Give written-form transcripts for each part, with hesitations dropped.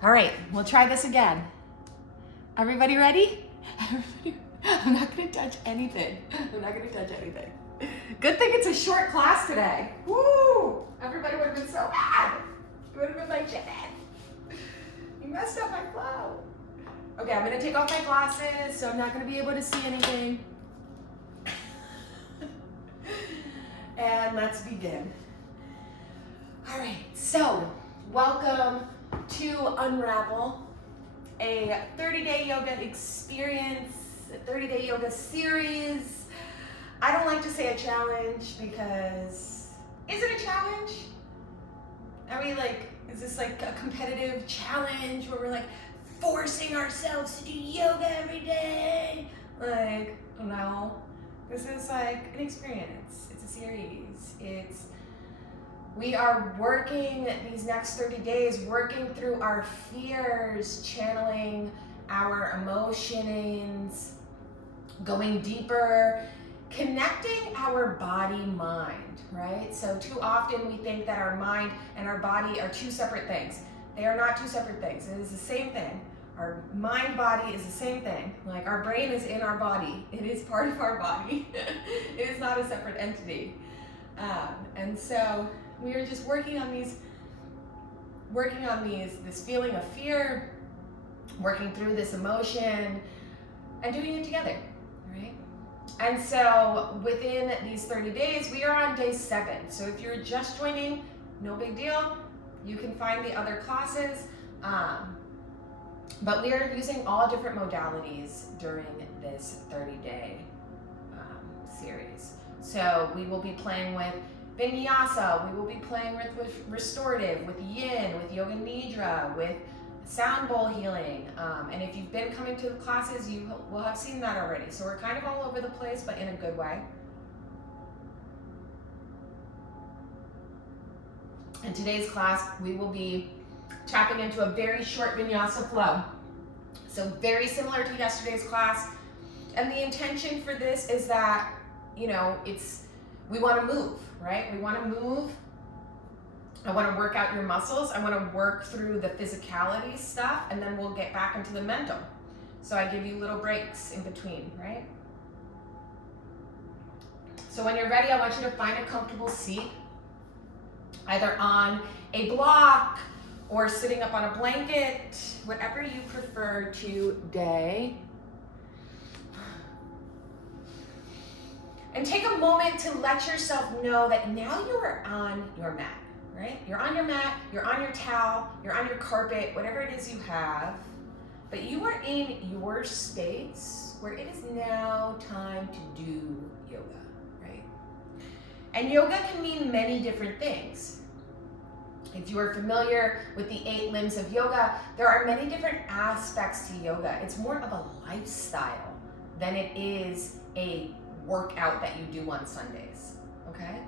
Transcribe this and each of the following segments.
All right, we'll try this again. Everybody ready? I'm not gonna touch anything. I'm not gonna touch anything. Good thing it's a short class today. Woo! Everybody would have been so mad. You would have been like, Janet, you messed up my flow. Okay, I'm gonna take off my glasses, so I'm not gonna be able to see anything. And let's begin. All right, so welcome to Unravel, a 30-day yoga experience, a 30-day yoga series. I don't like to say a challenge because, is it a challenge? Are we like, is this like a competitive challenge where we're like forcing ourselves to do yoga every day? Like, no. This is like an experience. It's a series. We are working these next 30 days, working through our fears, channeling our emotions, going deeper, connecting our body-mind, right? So too often we think that our mind and our body are two separate things. They are not two separate things. It is the same thing. Our mind-body is the same thing. Like our brain is in our body. It is part of our body. It is not a separate entity. And so we are just working on this feeling of fear, working through this emotion, and doing it together, right? And so within these 30 days, we are on day 7. So if you're just joining, no big deal. You can find the other classes. But we are using all different modalities during this 30-day series. So we will be playing with vinyasa, we will be playing with restorative, with yin, with yoga nidra, with sound bowl healing. And if you've been coming to the classes, you will have seen that already. So we're kind of all over the place, but in a good way. In today's class, we will be tapping into a very short vinyasa flow. So very similar to yesterday's class. And the intention for this is that, we want to move, right? We want to move. I want to work out your muscles. I want to work through the physicality stuff, and then we'll get back into the mental. So I give you little breaks in between, right? So when you're ready, I want you to find a comfortable seat, either on a block or sitting up on a blanket, whatever you prefer today. And take a moment to let yourself know that now you are on your mat, right? You're on your mat, you're on your towel, you're on your carpet, whatever it is you have, but you are in your space where it is now time to do yoga, right? And yoga can mean many different things. If you are familiar with the 8 limbs of yoga, there are many different aspects to yoga. It's more of a lifestyle than it is a workout that you do on Sundays, okay?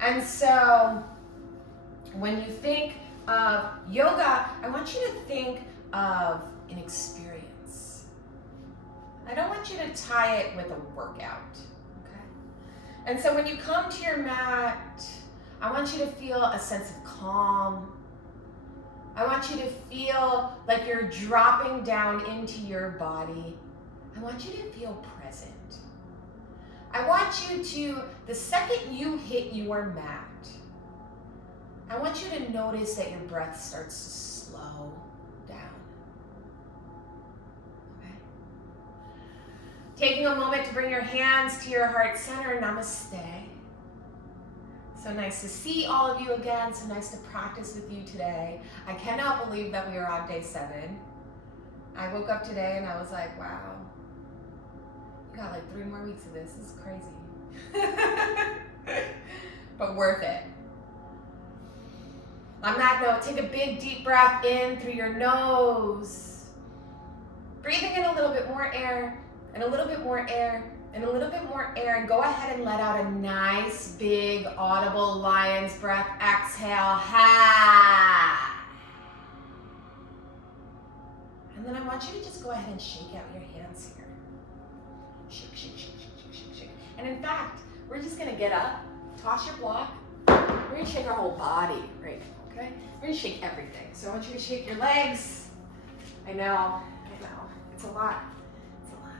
And so when you think of yoga, I want you to think of an experience. I don't want you to tie it with a workout, okay? And so when you come to your mat, I want you to feel a sense of calm. I want you to feel like you're dropping down into your body. I want you to feel present. I want you to, the second you hit your mat, I want you to notice that your breath starts to slow down. Okay? Taking a moment to bring your hands to your heart center, namaste. So nice to see all of you again, so nice to practice with you today. I cannot believe that we are on day 7. I woke up today and I was like, wow. Got like 3 more weeks of this. This is crazy. But worth it. On that note, take a big deep breath in through your nose. Breathing in a little bit more air, and a little bit more air, and a little bit more air, and go ahead and let out a nice big audible lion's breath. Exhale. Ha. And then I want you to just go ahead and shake out your hands here. Shake, shake, shake, shake, shake, shake, shake. And in fact, we're just gonna get up, toss your block, We're gonna shake our whole body right now, okay? We're gonna shake everything. So I want you to shake your legs. I know, it's a lot,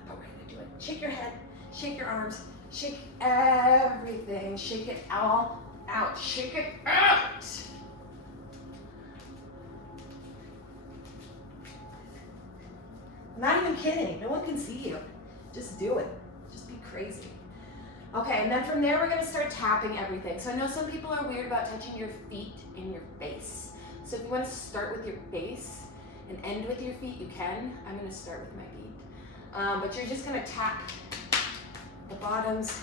but we're gonna do it. Shake your head, shake your arms, shake everything, shake it all out, shake it out. I'm not even kidding, no one can see you. Just do it, just be crazy. Okay, and then from there, we're gonna start tapping everything. So I know some people are weird about touching your feet and your face. So if you wanna start with your base and end with your feet, you can. I'm gonna start with my feet. But you're just gonna tap the bottoms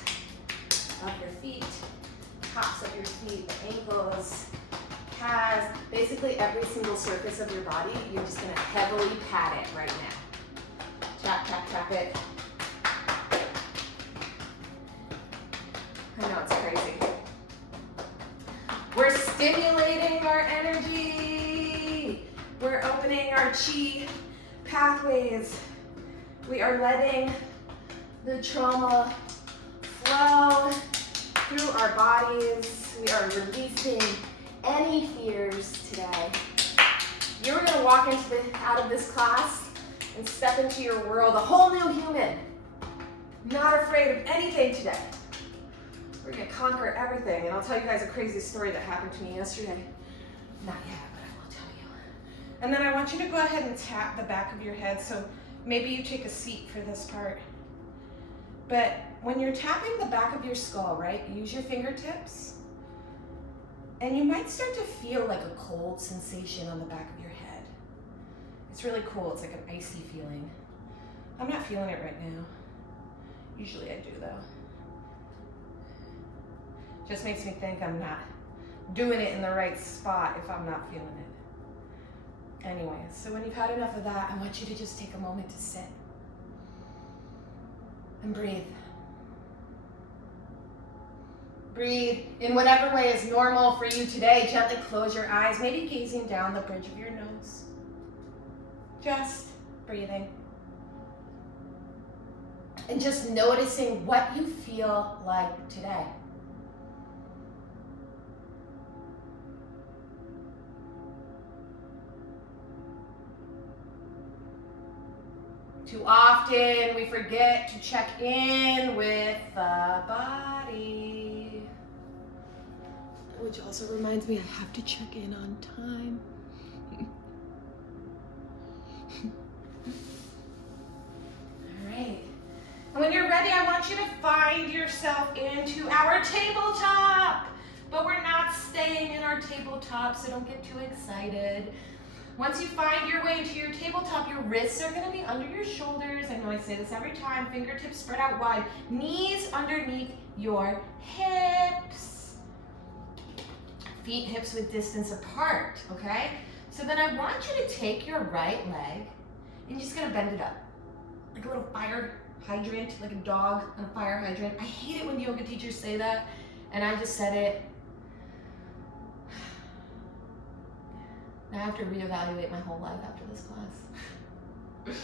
of your feet, tops of your feet, the ankles, calves, basically every single surface of your body. You're just gonna heavily pat it right now. Tap, tap, tap it. I know, it's crazy. We're stimulating our energy. We're opening our chi pathways. We are letting the trauma flow through our bodies. We are releasing any fears today. You're gonna walk out of this class and step into your world, a whole new human. Not afraid of anything today. We're gonna conquer everything, and I'll tell you guys a crazy story that happened to me yesterday. Not yet, but I will tell you. And then I want you to go ahead and tap the back of your head, so maybe you take a seat for this part. But when you're tapping the back of your skull, right, use your fingertips, and you might start to feel like a cold sensation on the back of your head. It's really cool, it's like an icy feeling. I'm not feeling it right now. Usually I do though. Just makes me think I'm not doing it in the right spot if I'm not feeling it. Anyways, so when you've had enough of that, I want you to just take a moment to sit and breathe. Breathe in whatever way is normal for you today. Gently close your eyes, maybe gazing down the bridge of your nose. Just breathing. And just noticing what you feel like today. Too often we forget to check in with the body. Which also reminds me, I have to check in on time. All right. And when you're ready, I want you to find yourself into our tabletop. But we're not staying in our tabletop, so don't get too excited. Once you find your way into your tabletop, your wrists are gonna be under your shoulders. I know I say this every time. Fingertips spread out wide. Knees underneath your hips. Feet, hips width distance apart, okay? So then I want you to take your right leg and you're just gonna bend it up. Like a little fire hydrant, like a dog on a fire hydrant. I hate it when yoga teachers say that, and I just said it. Now I have to reevaluate my whole life after this class.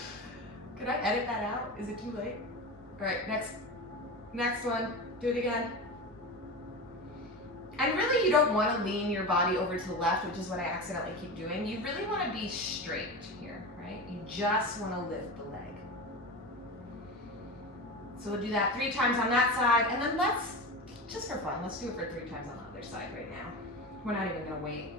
Could I edit that out? Is it too late? All right, next one. Do it again. And really, you don't want to lean your body over to the left, which is what I accidentally keep doing. You really want to be straight here, right? You just want to lift the leg. So we'll do that 3 times on that side, and then let's, just for fun, let's do it for 3 times on the other side right now. We're not even going to wait.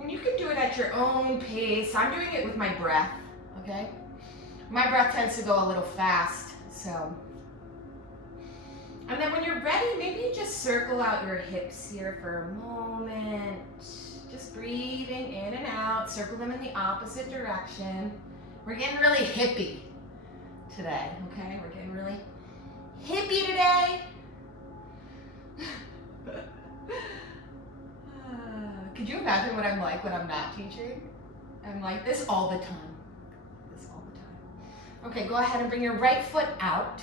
And you can do it at your own pace. I'm doing it with my breath, okay? My breath tends to go a little fast, so. And then when you're ready, maybe you just circle out your hips here for a moment. Just breathing in and out. Circle them in the opposite direction. We're getting really hippie today, okay? We're getting really hippie today. Could you imagine what I'm like when I'm not teaching? I'm like this all the time. Okay, go ahead and bring your right foot out.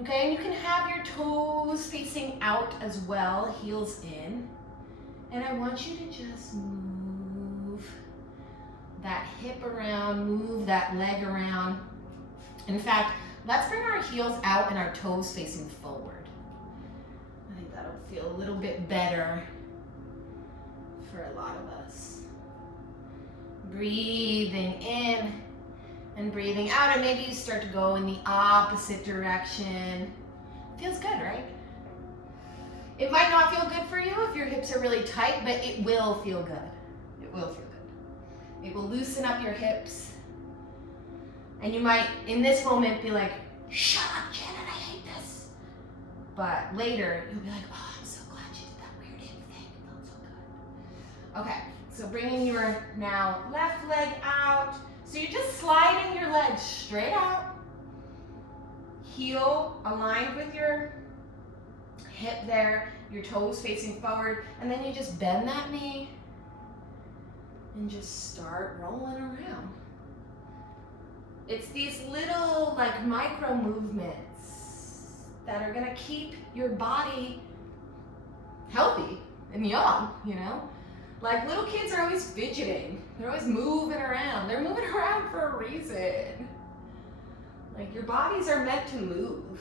Okay, and you can have your toes facing out as well, heels in. And I want you to just move that hip around, move that leg around. In fact, Let's bring our heels out and our toes facing forward. I think that'll feel a little bit better for a lot of us. Breathing in and breathing out, and maybe you start to go in the opposite direction. Feels good, right? It might not feel good for you if your hips are really tight, but it will feel good. It will feel good. It will loosen up your hips. And you might, in this moment, be like, shut up, Janet, I hate this. But later, you'll be like, oh, I'm so glad you did that weird hip thing. It felt so good. Okay, so bringing your now left leg out. So you're just sliding your legs straight out. Heel aligned with your hip there, your toes facing forward, and then you just bend that knee and just start rolling around. It's these little like micro movements that are gonna keep your body healthy and young, you know? Like little kids are always fidgeting. They're always moving around. They're moving around for a reason. Like your bodies are meant to move.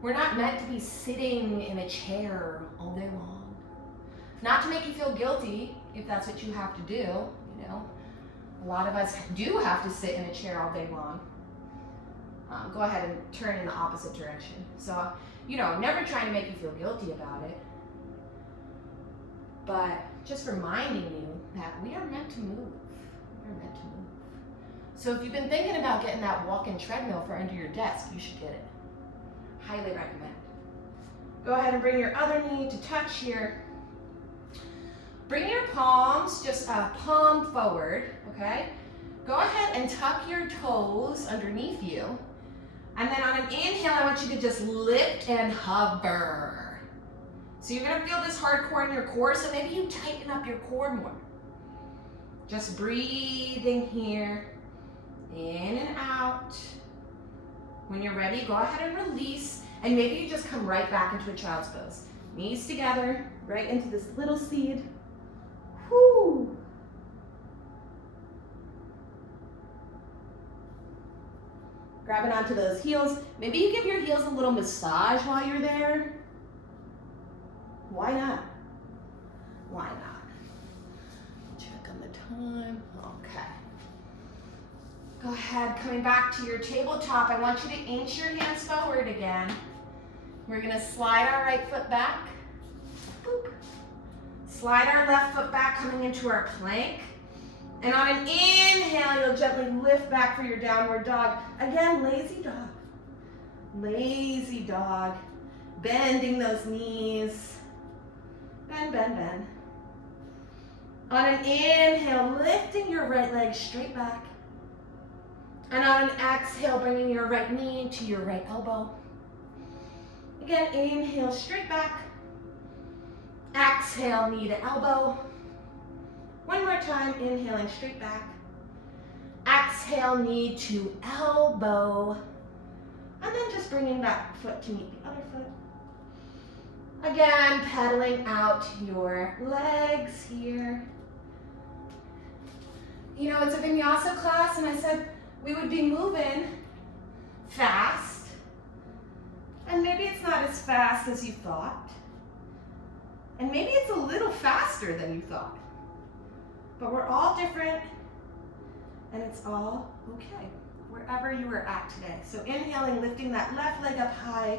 We're not meant to be sitting in a chair all day long. Not to make you feel guilty if that's what you have to do, you know. A lot of us do have to sit in a chair all day long. Go ahead and turn in the opposite direction. So, you know, never trying to make you feel guilty about it, but just reminding you that we are meant to move. We are meant to move. So if you've been thinking about getting that walk-in treadmill for under your desk, you should get it. Highly recommend. Go ahead and bring your other knee to touch here. Bring your palms just palm forward, okay? Go ahead and tuck your toes underneath you. And then on an inhale, I want you to just lift and hover. So you're gonna feel this hardcore in your core, so maybe you tighten up your core more. Just breathing here, in and out. When you're ready, go ahead and release, and maybe you just come right back into a child's pose. Knees together, right into this little seed. Whoo! Grabbing onto those heels. Maybe you give your heels a little massage while you're there. Why not? Why not? Check on the time. Okay. Go ahead, coming back to your tabletop. I want you to inch your hands forward again. We're gonna slide our right foot back. Boop. Slide our left foot back, coming into our plank. And on an inhale, you'll gently lift back for your downward dog. Again, lazy dog. Lazy dog. Bending those knees. Bend, bend, bend. On an inhale, lifting your right leg straight back. And on an exhale, bringing your right knee to your right elbow. Again, inhale, straight back. Exhale, knee to elbow. One more time, inhaling straight back. Exhale, knee to elbow. And then just bringing that foot to meet the other foot. Again, pedaling out your legs here. You know, it's a vinyasa class, and I said we would be moving fast. And maybe it's not as fast as you thought. And maybe it's a little faster than you thought. But we're all different, and it's all okay, wherever you are at today. So inhaling, lifting that left leg up high.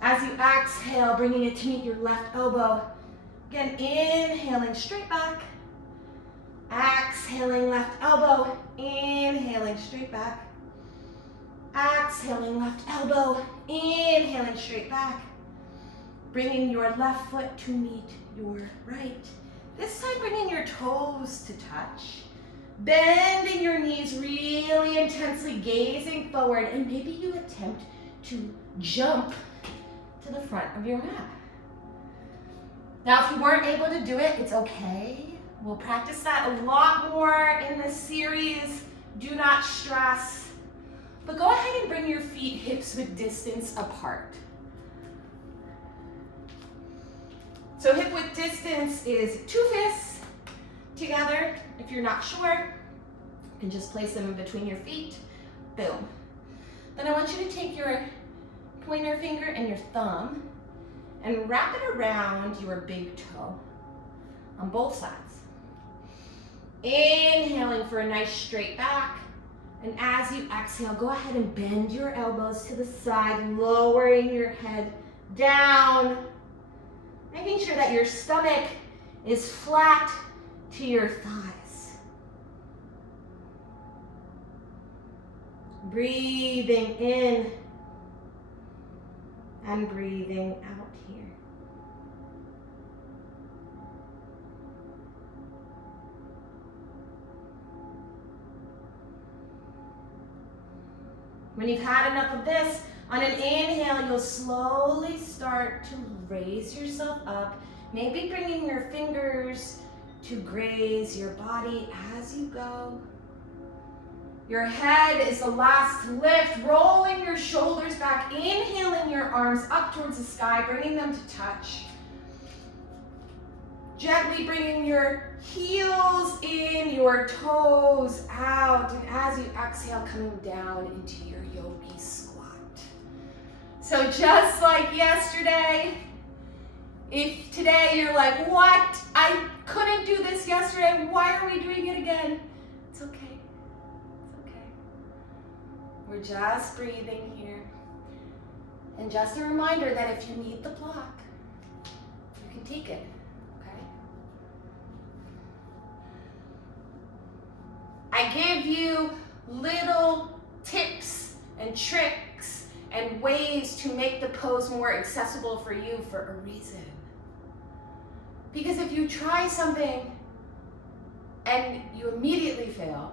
As you exhale, bringing it to meet your left elbow. Again, inhaling straight back. Exhaling left elbow. Inhaling straight back. Exhaling left elbow. Inhaling straight back. Bringing your left foot to meet your right. This time, bringing your toes to touch. Bending your knees really intensely, gazing forward, and maybe you attempt to jump to the front of your mat. Now, if you weren't able to do it, it's okay. We'll practice that a lot more in this series. Do not stress. But go ahead and bring your feet hips width distance apart. So hip width distance is 2 fists together. If you're not sure, you can just place them in between your feet. Boom. Then I want you to take your pointer finger and your thumb and wrap it around your big toe on both sides. Inhaling for a nice straight back. And as you exhale, go ahead and bend your elbows to the side, lowering your head down. Making sure that your stomach is flat to your thighs. Breathing in and breathing out here. When you've had enough of this, on an inhale, you'll slowly start to raise yourself up, maybe bringing your fingers to graze your body as you go. Your head is the last lift, rolling your shoulders back, inhaling your arms up towards the sky, bringing them to touch. Gently bringing your heels in, your toes out, and as you exhale, coming down into your yogi squat. So just like yesterday, if today you're like, what? I couldn't do this yesterday. Why are we doing it again? It's okay. It's okay. We're just breathing here. And just a reminder that if you need the block, you can take it. I give you little tips and tricks and ways to make the pose more accessible for you for a reason. Because if you try something and you immediately fail,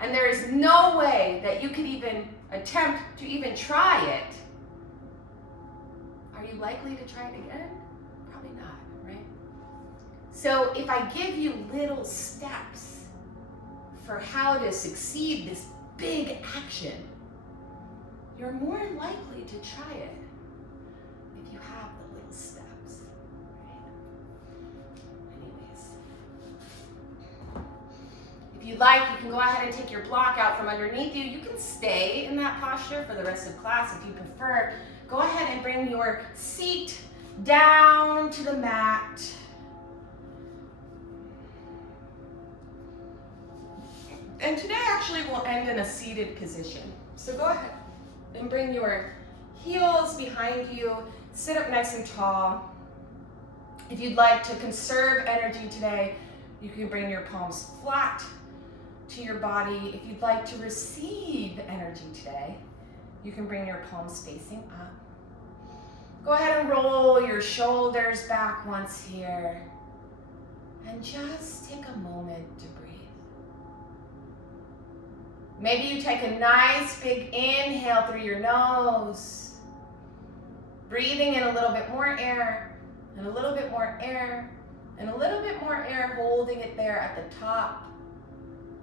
and there is no way that you could even attempt to even try it, are you likely to try it again? Probably not, right? So if I give you little steps for how to succeed this big action, you're more likely to try it if you have the little steps, right? Anyways, if you'd like, you can go ahead and take your block out from underneath you. You can stay in that posture for the rest of class if you prefer. Go ahead and bring your seat down to the mat. And today actually will end in a seated position. So go ahead and bring your heels behind you, sit up nice and tall. If you'd like to conserve energy today, you can bring your palms flat to your body. If you'd like to receive energy today, you can bring your palms facing up. Go ahead and roll your shoulders back once here. And just take a moment to breathe. Maybe you take a nice big inhale through your nose, breathing in a little bit more air, and a little bit more air, and a little bit more air, holding it there at the top.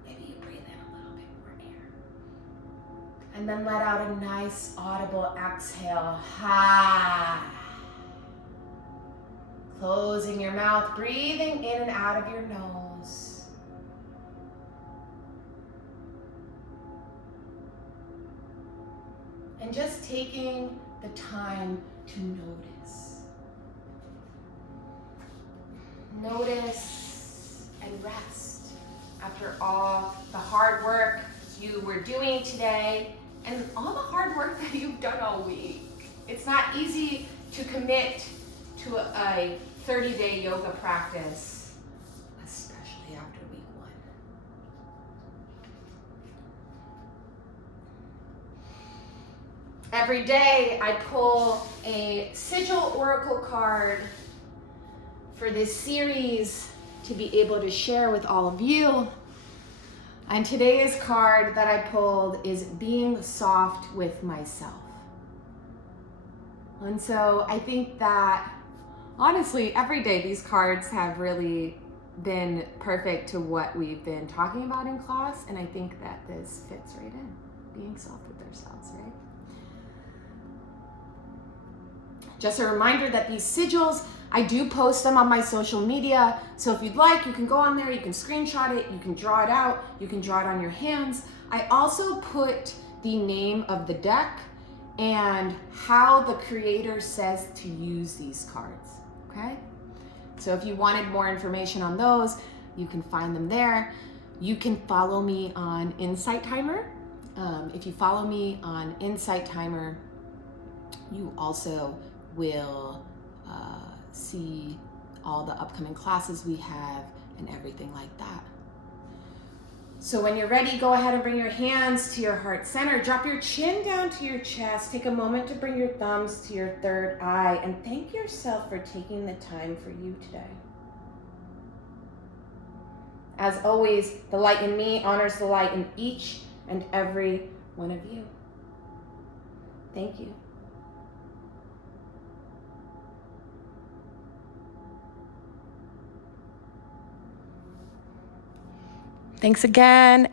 Maybe you breathe in a little bit more air. And then let out a nice audible exhale. Ha. Closing your mouth, breathing in and out of your nose. And just taking the time to notice. Notice and rest after all the hard work you were doing today and all the hard work that you've done all week. It's not easy to commit to a 30-day yoga practice, especially after week 1. Every day I pull a sigil oracle card for this series to be able to share with all of you. And today's card that I pulled is being soft with myself. And so I think that honestly, every day these cards have really been perfect to what we've been talking about in class. And I think that this fits right in, being soft with ourselves, right? Just a reminder that these sigils, I do post them on my social media. So if you'd like, you can go on there, you can screenshot it, you can draw it out, you can draw it on your hands. I also put the name of the deck and how the creator says to use these cards, okay? So if you wanted more information on those, you can find them there. You can follow me on Insight Timer. If you follow me on Insight Timer, you also will see all the upcoming classes we have and everything like that. So when you're ready, go ahead and bring your hands to your heart center. Drop your chin down to your chest. Take a moment to bring your thumbs to your third eye and thank yourself for taking the time for you today. As always, the light in me honors the light in each and every one of you. Thank you. Thanks again.